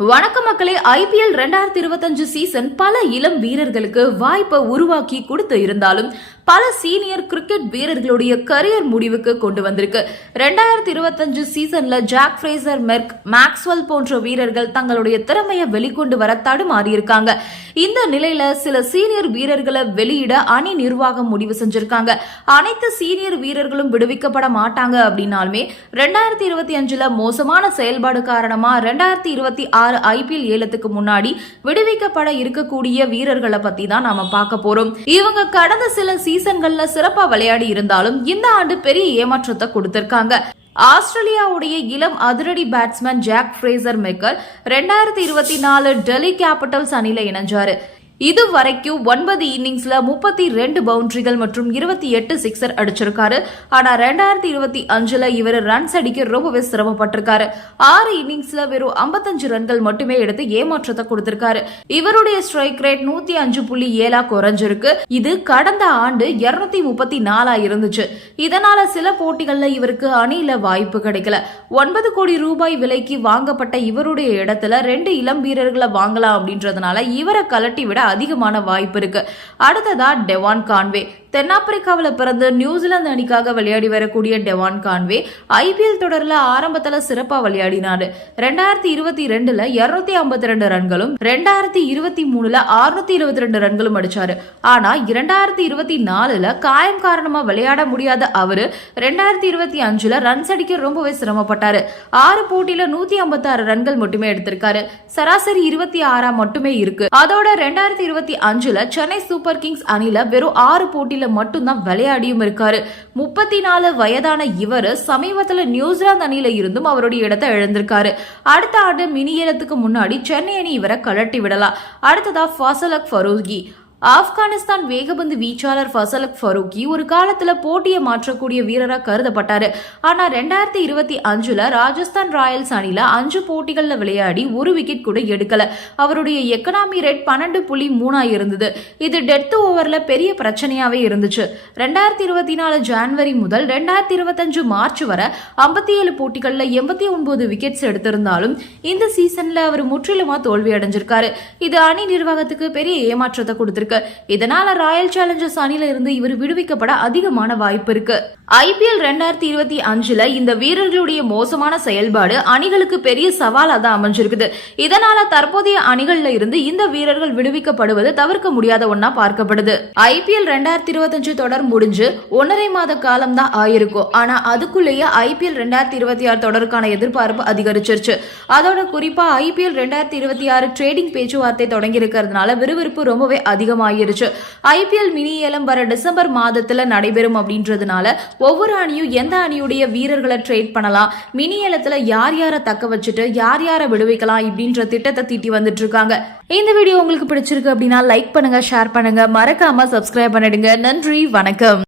வணக்கம் மக்களே ஐபிஎல் ரெண்டாயிரத்தி இருபத்தஞ்சு சீசன் பல இளம் வீரர்களுக்கு வாய்ப்பை உருவாக்கி கொடுத்து இருந்தாலும் பல சீனியர் கிரிக்கெட் வீரர்களுடைய கரியர் முடிவுக்கு கொண்டு வந்திருக்கு. ரெண்டாயிரத்தி இருபத்தஞ்சு சீசன்ல ஜாக் ஃப்ரேசர் மெர்க் மேக்ஸ்வெல் போன்ற வீரர்கள் தங்களுடைய திறமையை வெளிக்கொண்டு வர தடுமாறியிருக்காங்க. இந்த நிலையில சில சீனியர் வீரர்களை வெளியிட அணி நிர்வாகம் முடிவு செஞ்சிருக்காங்க. அனைத்து சீனியர் வீரர்களும் விடுவிக்கப்பட மாட்டாங்க அப்படின்னாலுமே ரெண்டாயிரத்தி இருபத்தி அஞ்சுல மோசமான செயல்பாடு காரணமா ரெண்டாயிரத்தி இருபத்தி ஆறு ஐபிஎல் ஏலத்துக்கு முன்னாடி விடுவிக்கப்பட இருக்கக்கூடிய வீரர்களை பத்தி தான் நாம பார்க்க போறோம். இவங்க கடந்த சில சீசன் சீசன்கள்ல சிறப்பா விளையாடி இருந்தாலும் இந்த ஆண்டு பெரிய ஏமாற்றத்தை கொடுத்திருக்காங்க. ஆஸ்திரேலியாவுடைய இளம் அதிரடி பேட்ஸ்மேன் ஜாக் ஃப்ரேசர் மெக்கர் ரெண்டாயிரத்தி இருபத்தி நாலு டெல்லி கேபிட்டல்ஸ் அணில இணைஞ்சாரு. இது வரைக்கும் ஒன்பது இன்னிங்ஸ்ல முப்பத்தி ரெண்டு பவுண்டரிகள் மற்றும் இருபத்தி எட்டு சிக்ஸர் அடிச்சிருக்காரு. ஆனா ரெண்டாயிரத்தி இருபத்தி அஞ்சுல இவர் ரன்ஸ் அடிக்க ரொம்பவே சிரமப்பட்டிருக்காரு. ஆறு இன்னிங்ஸ்ல வெறும் ஐம்பத்தஞ்சு ரன்கள் மட்டுமே எடுத்து ஏமாற்றத்தை கொடுத்திருக்காரு. இவருடைய ஸ்ட்ரைக் ரேட் நூத்தி அஞ்சு புள்ளி ஏழா குறைஞ்சிருக்கு. இது கடந்த ஆண்டு இருநூத்தி முப்பத்தி நாலா இருந்துச்சு. இதனால சில போட்டிகள்ல இவருக்கு அணியில வாய்ப்பு கிடைக்கல. ஒன்பது கோடி ரூபாய் விலைக்கு வாங்கப்பட்ட இவருடைய இடத்துல ரெண்டு இளம் வீரர்களை வாங்கலாம் அப்படின்றதுனால இவரை கலட்டி விட அதிகமான வாய்ப்பு இருக்கு. அடுத்ததா டெவான் கான்வே. தென்னாப்பிரிக்காவில் பிறந்து நியூசிலாந்து அணிக்காக விளையாடி வரக்கூடிய டெவான் கான்வே ஐபிஎல் தொடர்ல ஆரம்பத்துல சிறப்பாக விளையாடினாரு. ரெண்டாயிரத்தி இருபத்தி ரெண்டுல இருநூத்தி ஐம்பத்தி ரெண்டு ரன்களும் ரெண்டாயிரத்தி இருபத்தி மூணுல அறுநூத்தி இருபத்தி ரெண்டு ரன்களும் அடிச்சாரு. ஆனா இரண்டாயிரத்தி இருபத்தி நாலுல காயம் காரணமா விளையாட முடியாத அவரு ரெண்டாயிரத்தி இருபத்தி அஞ்சுல ரன்ஸ் அடிக்க ரொம்பவே சிரமப்பட்டாரு. ஆறு போட்டியில நூத்தி ஐம்பத்தி ஆறு ரன்கள் மட்டுமே எடுத்திருக்காரு. சராசரி இருபத்தி ஆறா மட்டுமே இருக்கு. அதோட ரெண்டாயிரத்தி இருபத்தி அஞ்சுல சென்னை சூப்பர் கிங்ஸ் அணில வெறும் ஆறு போட்டியில மட்டும்தான் விளையாடியும் இருக்காரு. முப்பத்தி நாலு வயதான இவர் சமீபத்துல நியூசிலாந்து அணியில இருந்தும் அவருடைய இடத்தை இழந்திருக்காரு. அடுத்த ஆண்டு மினியரத்துக்கு முன்னாடி சென்னை அணி இவரை கலட்டி விடலாம். அடுத்ததா ஃபாசலக் ஃபரோகி. ஆப்கானிஸ்தான் வேகபந்து வீச்சாளர் ஃபசலக் ஃபரூக்கி ஒரு காலத்துல போட்டியை மாற்றக்கூடிய வீரரா கருதப்பட்டாரு. ஆனா ரெண்டாயிரத்தி இருபத்தி அஞ்சுல ராஜஸ்தான் ராயல்ஸ் அணியில் அஞ்சு போட்டிகள்ல விளையாடி ஒரு விக்கெட் கூட எடுக்கல. அவருடைய எக்கனாமி ரேட் பன்னெண்டு புள்ளி மூணா இருந்தது. இது டெத் ஓவர்ல பெரிய பிரச்சனையாவே இருந்துச்சு. ரெண்டாயிரத்தி இருபத்தி நாலு ஜான்வரி முதல் ரெண்டாயிரத்தி இருபத்தஞ்சு மார்ச் வரை ஐம்பத்தி ஏழு போட்டிகள்ல எண்பத்தி ஒன்பது விக்கெட்ஸ் எடுத்திருந்தாலும் இந்த சீசன்ல அவர் முற்றிலுமா தோல்வி அடைஞ்சிருக்காரு இது அணி நிர்வாகத்துக்கு பெரிய ஏமாற்றத்தை கொடுத்திருக்கு. இதனால ராயல் சேலஞ்சர்ஸ் அணியில இருந்து இவர் விடுவிக்கப்பட அதிகமான வாய்ப்பு இருக்கு. ஐபிஎல் ரெண்டாயிரத்தி இருபத்தி அஞ்சுல இந்த வீரர்களுடைய மோசமான செயல்பாடு அணிகளுக்கு பெரிய சவாலா தான் அமைஞ்சிருக்குது. இதனால தற்போதைய அணிகள்ல இருந்து இந்த வீரர்கள் விடுவிக்கப்படுவது தவிர்க்க முடியாத ஒன்னா பார்க்கப்படுது. ஐபிஎல் ரெண்டாயிரத்தி இருபத்தஞ்சு தொடர் முடிஞ்சு ஒன்றரை மாத காலம் தான் ஆயிருக்கும். ஆனா அதுக்குள்ளேயே ஐபிஎல் ரெண்டாயிரத்தி இருபத்தி ஆறு தொடருக்கான எதிர்பார்ப்பு அதிகரிச்சிருச்சு. அதோட குறிப்பா ஐபிஎல் ரெண்டாயிரத்தி இருபத்தி ஆறு ட்ரேடிங் பேச்சுவார்த்தை தொடங்கி இருக்கிறதுனால விறுவிறுப்பு ரொம்பவே அதிகமாயிருச்சு ஐபிஎல் மினி ஏலம் வர டிசம்பர் மாதத்துல நடைபெறும் அப்படின்றதுனால ஒவ்வொரு அணியும் எந்த அணியுடைய வீரர்களை ட்ரேட் பண்ணலாம் மினி ஏலத்துல யார் யாரை தக்க வச்சுட்டு யார் யாரை விடுவிக்கலாம் இப்படின்ற திட்டத்தை தீட்டி வந்துட்டு இருக்காங்க இந்த வீடியோ உங்களுக்கு பிடிச்சிருக்கு அப்படின்னா லைக் பண்ணுங்க ஷேர் பண்ணுங்க. மறக்காம சப்ஸ்கிரைப் பண்ணிடுங்க. நன்றி வணக்கம்.